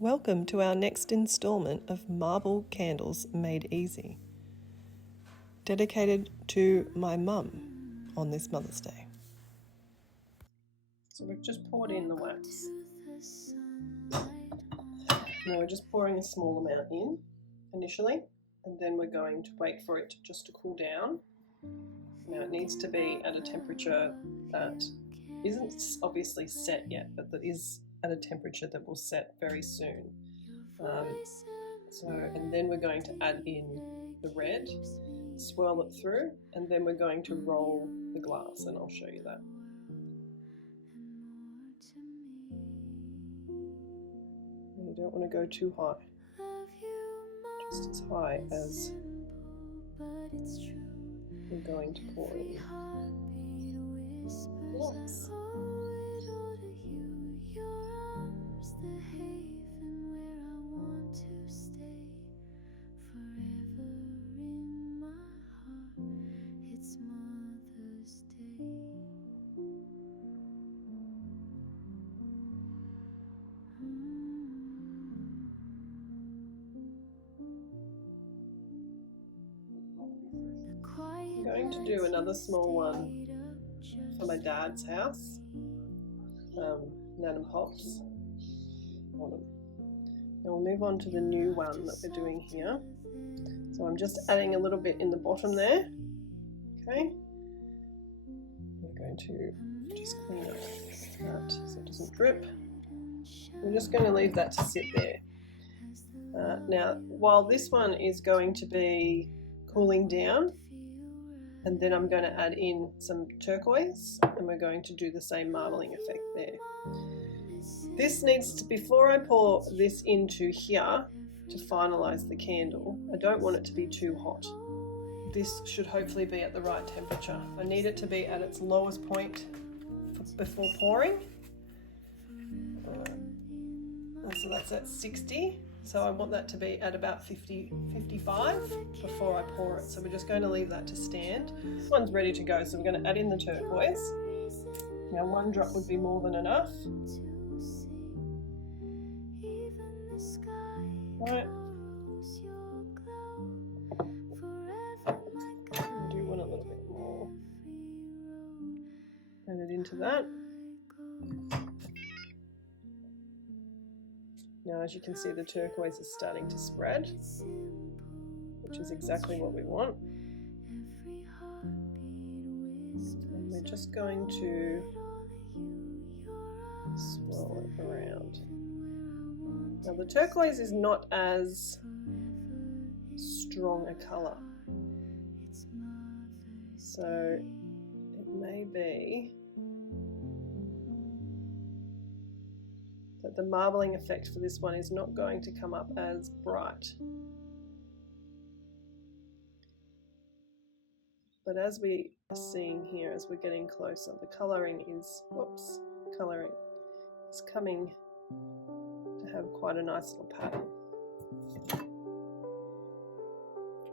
Welcome to our next instalment of Marble Candles Made Easy, dedicated to my mum on this Mother's Day. So we've just poured in the wax. Now we're just pouring a small amount in initially, and then we're going to wait for it just to cool down. Now it needs to be at a temperature that isn't obviously set yet, but that is at a temperature that will set very soon. And then we're going to add in the red, swirl it through, and then we're going to roll the glass, and I'll show you that. You don't want to go too high, just as high as we're going to pour in. Yes. I'm going to do another small one for my dad's house, Nan and Pop's. Now we'll move on to the new one that we're doing here. So I'm just adding a little bit in the bottom there. Okay. We're going to just clean up that so it doesn't drip. We're just going to leave that to sit there. Now, while this one is going to be cooling down, and then I'm going to add in some turquoise, and we're going to do the same marbling effect there. This needs to, before I pour this into here to finalize the candle, I don't want it to be too hot. This should hopefully be at the right temperature. I need it to be at its lowest point before pouring. So that's at 60. So I want that to be at about 50, 55 before I pour it. So we're just going to leave that to stand. This one's ready to go, so we're going to add in the turquoise. Now 1 drop would be more than enough. Right. I do want a little bit more. Add it into that. Now, as you can see, the turquoise is starting to spread, which is exactly what we want. And we're just going to swirl it around. Now, the turquoise is not as strong a colour, so it may be that the marbling effect for this one is not going to come up as bright. But as we are seeing here, as we're getting closer, the colouring is, coming to have quite a nice little pattern.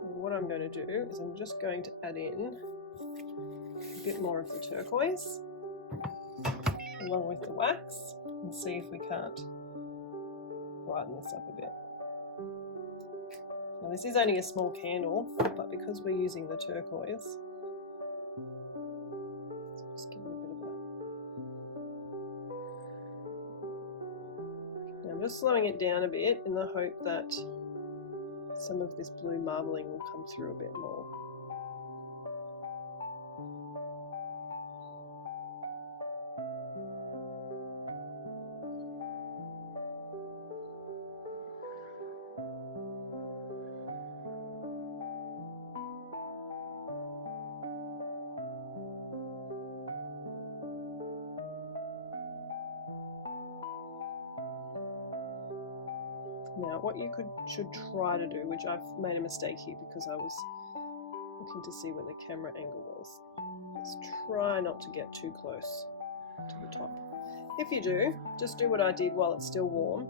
And what I'm going to do is I'm just going to add in a bit more of the turquoise along with the wax, and see if we can't brighten this up a bit. Now this is only a small candle, but because we're using the turquoise, let's just give it a bit of a... Now I'm just slowing it down a bit in the hope that some of this blue marbling will come through a bit more. Now what you should try to do, which I've made a mistake here because I was looking to see where the camera angle was, is try not to get too close to the top. If you do, just do what I did while it's still warm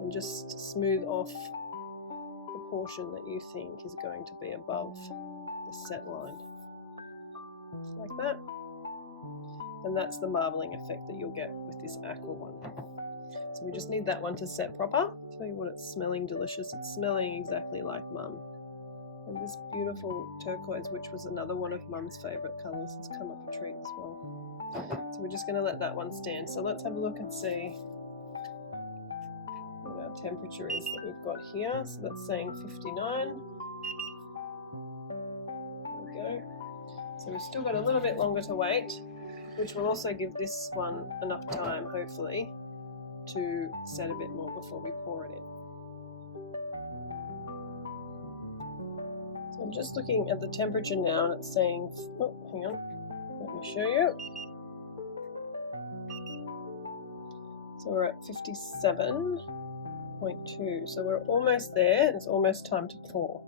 and just smooth off the portion that you think is going to be above the set line. Like that. And that's the marbling effect that you'll get with this aqua one. So we just need that one to set proper. Tell you what, it's smelling delicious. It's smelling exactly like Mum. And this beautiful turquoise, which was another one of Mum's favourite colours, has come up a treat as well. So we're just going to let that one stand. So let's have a look and see what our temperature is that we've got here. So that's saying 59. There we go. So we've still got a little bit longer to wait, which will also give this one enough time, hopefully, to set a bit more before we pour it in. So I'm just looking at the temperature now, and it's saying, oh, hang on, let me show you. So we're at 57.2, so we're almost there. It's almost time to pour.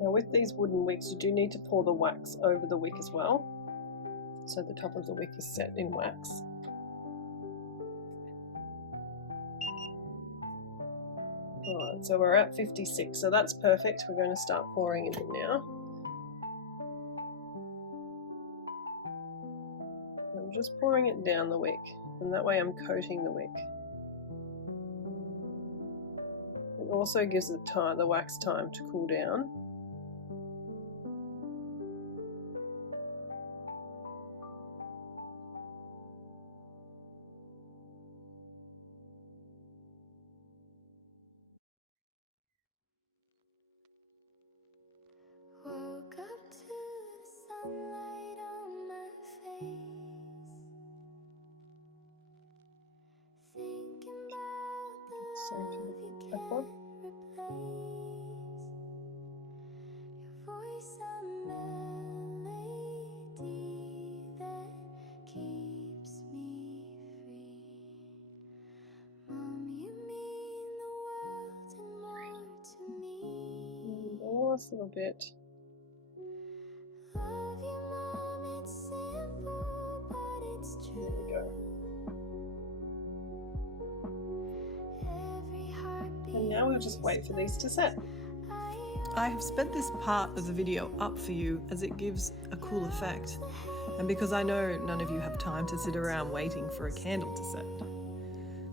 Now with these wooden wicks, you do need to pour the wax over the wick as well, so the top of the wick is set in wax. Alright, so we're at 56, so that's perfect. We're going to start pouring it in now. I'm just pouring it down the wick, and that way I'm coating the wick. It also gives the wax time to cool down. Woke up to the sunlight on my face, thinking about the love you can't replace. Your voice a melody that keeps me free. Mom, you mean the world and more to me. Last little bit. Love you, Mom, it's simple, but it's true. There we go. Every heartbeat. And now we'll just wait for these to set. I have sped this part of the video up for you as it gives a cool effect, and because I know none of you have time to sit around waiting for a candle to set.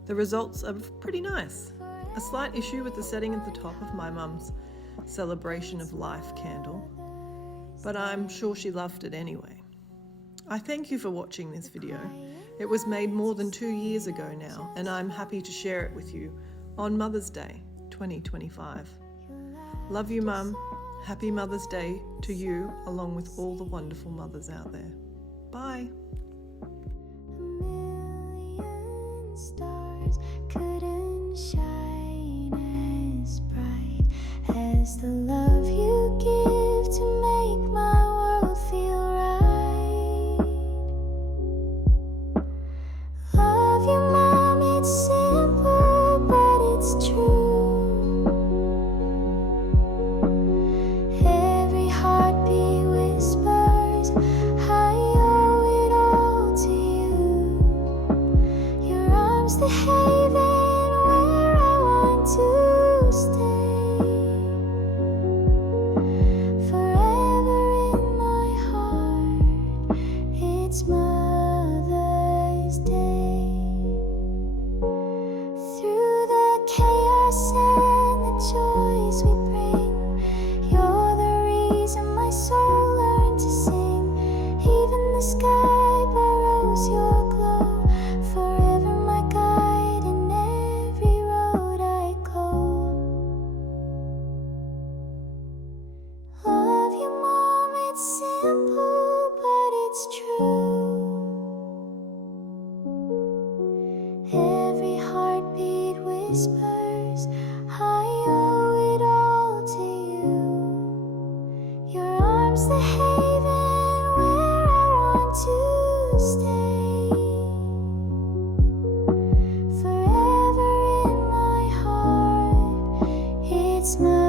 The results are pretty nice. A slight issue with the setting at the top of my mum's celebration of life candle, but I'm sure she loved it anyway. I thank you for watching this video. It was made more than 2 years ago now, and I'm happy to share it with you on Mother's Day 2025. Love you, Mum. Happy Mother's Day to you, along with all the wonderful mothers out there. Bye. A million stars couldn't shine as bright as the love you give to make my world feel right. Love you, Mom, it's simple, but it's true. Every heartbeat whispers, I owe it all to you. Your arms, the haven where I want to stay. Forever in my heart, it's Mother's Day. Through the chaos and the joys we bring, you're the reason my soul learned to sing. Even the sky borrows your glow, forever my guide in every road I go. Love you, Mom, it's simple, but it's true. Every heartbeat whispers, I owe it all to you. Your arms, the haven where I want to stay. Forever in my heart, it's my